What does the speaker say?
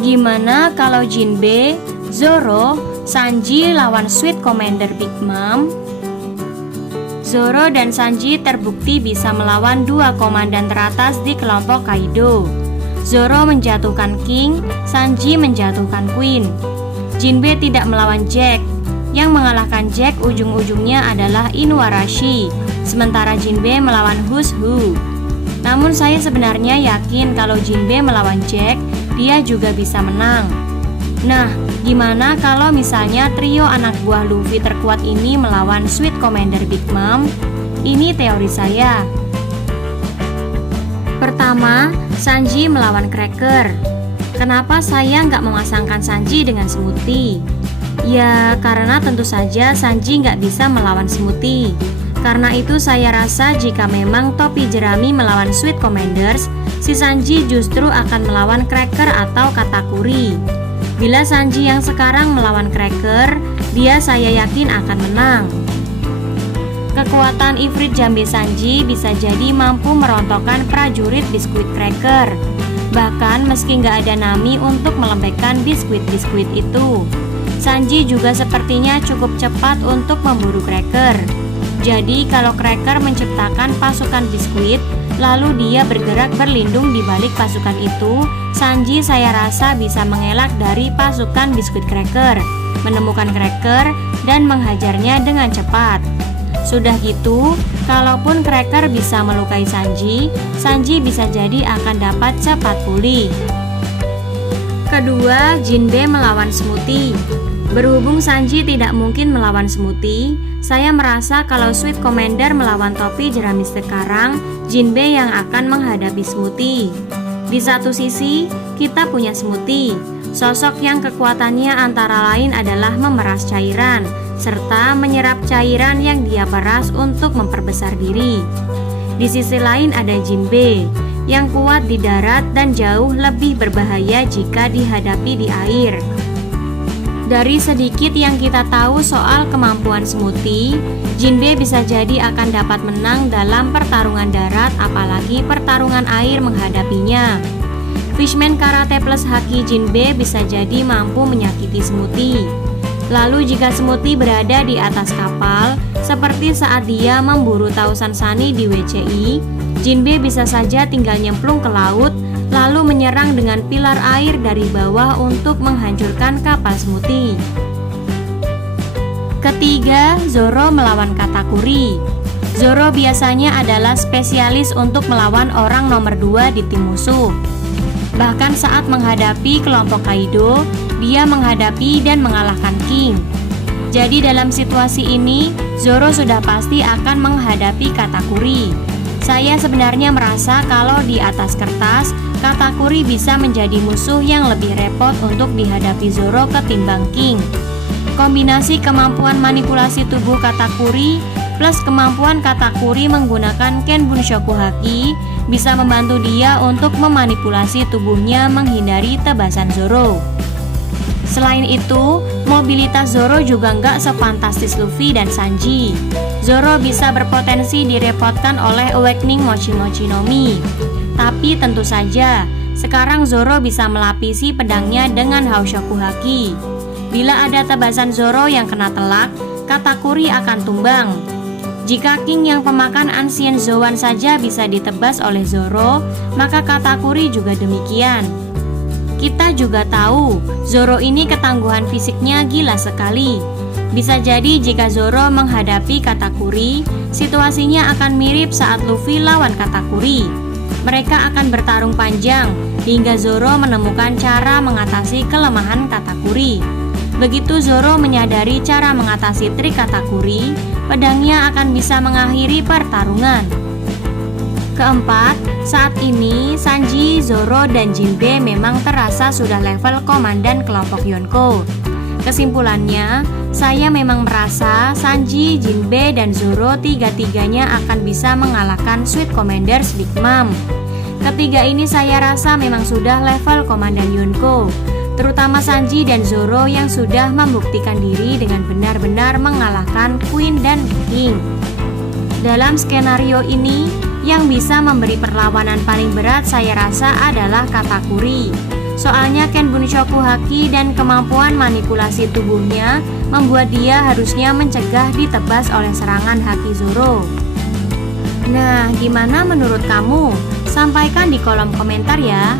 Gimana kalau Jinbe, Zoro, Sanji lawan Sweet Commander Big Mom? Zoro dan Sanji terbukti bisa melawan dua komandan teratas di kelompok Kaido. Zoro menjatuhkan King, Sanji menjatuhkan Queen. Jinbe tidak melawan Jack. Yang mengalahkan Jack ujung-ujungnya adalah Inuarashi, sementara Jinbe melawan Who's Who. Namun saya sebenarnya yakin kalau Jinbe melawan Jack, dia juga bisa menang. Nah, gimana kalau misalnya trio anak buah Luffy terkuat ini melawan Sweet Commander Big Mom? Ini teori saya. Pertama, Sanji melawan Cracker. Kenapa saya nggak memasangkan Sanji dengan Smoothie? Ya, karena tentu saja Sanji nggak bisa melawan Smoothie. Karena itu saya rasa jika memang topi jerami melawan Sweet Commanders, si Sanji justru akan melawan Cracker atau Katakuri. Bila Sanji yang sekarang melawan Cracker, dia saya yakin akan menang. Kekuatan Ifrit Jambe Sanji bisa jadi mampu merontokkan prajurit biskuit Cracker. Bahkan meski nggak ada Nami untuk melembekkan biskuit-biskuit itu, Sanji juga sepertinya cukup cepat untuk memburu Cracker. Jadi kalau Cracker menciptakan pasukan biskuit, lalu dia bergerak berlindung di balik pasukan itu, Sanji saya rasa bisa mengelak dari pasukan biskuit Cracker, menemukan Cracker, dan menghajarnya dengan cepat. Sudah gitu, kalaupun Cracker bisa melukai Sanji, Sanji bisa jadi akan dapat cepat pulih. Kedua, Jinbe melawan Smoothie. Berhubung Sanji tidak mungkin melawan Smoothie, saya merasa kalau Sweet Commander melawan topi jerami sekarang, Jinbe yang akan menghadapi Smoothie. Di satu sisi, kita punya Smoothie, sosok yang kekuatannya antara lain adalah memeras cairan, serta menyerap cairan yang dia peras untuk memperbesar diri. Di sisi lain ada Jinbe, yang kuat di darat dan jauh lebih berbahaya jika dihadapi di air. Dari sedikit yang kita tahu soal kemampuan Smoothie, Jinbe bisa jadi akan dapat menang dalam pertarungan darat, apalagi pertarungan air menghadapinya. Fishman Karate plus Haki Jinbe bisa jadi mampu menyakiti Smoothie. Lalu jika Smoothie berada di atas kapal, seperti saat dia memburu Tausan Sunny di WCI, Jinbe bisa saja tinggal nyemplung ke laut, lalu menyerang dengan pilar air dari bawah untuk menghancurkan kapal Smoothie. Ketiga, Zoro melawan Katakuri. Zoro biasanya adalah spesialis untuk melawan orang nomor 2 di tim musuh. Bahkan saat menghadapi kelompok Kaido, dia menghadapi dan mengalahkan King. Jadi dalam situasi ini, Zoro sudah pasti akan menghadapi Katakuri. Saya sebenarnya merasa kalau di atas kertas, Katakuri bisa menjadi musuh yang lebih repot untuk dihadapi Zoro ketimbang King. Kombinasi kemampuan manipulasi tubuh Katakuri plus kemampuan Katakuri menggunakan Ken Bunshoku Haki bisa membantu dia untuk memanipulasi tubuhnya menghindari tebasan Zoro. Selain itu, mobilitas Zoro juga nggak sefantastis Luffy dan Sanji. Zoro bisa berpotensi direpotkan oleh Awakening Mochi Mochi no Mi. Tapi tentu saja, sekarang Zoro bisa melapisi pedangnya dengan Haoshoku Haki. Bila ada tebasan Zoro yang kena telak, Katakuri akan tumbang. Jika King yang pemakan Ancient Zoan saja bisa ditebas oleh Zoro, maka Katakuri juga demikian. Kita juga tahu, Zoro ini ketangguhan fisiknya gila sekali. Bisa jadi jika Zoro menghadapi Katakuri, situasinya akan mirip saat Luffy lawan Katakuri. Mereka akan bertarung panjang, hingga Zoro menemukan cara mengatasi kelemahan Katakuri. Begitu Zoro menyadari cara mengatasi trik Katakuri, pedangnya akan bisa mengakhiri pertarungan. Keempat, saat ini Sanji, Zoro, dan Jinbe memang terasa sudah level komandan kelompok Yonko. Kesimpulannya, saya memang merasa Sanji, Jinbe, dan Zoro tiga-tiganya akan bisa mengalahkan Sweet Commanders Big Mom. Ketiga ini saya rasa memang sudah level komandan Yonko, terutama Sanji dan Zoro yang sudah membuktikan diri dengan benar-benar mengalahkan Queen dan King. Dalam skenario ini, yang bisa memberi perlawanan paling berat saya rasa adalah Katakuri. Soalnya Ken Bunshoku haki dan kemampuan manipulasi tubuhnya membuat dia harusnya mencegah ditebas oleh serangan haki Zoro. Nah, gimana menurut kamu? Sampaikan di kolom komentar ya.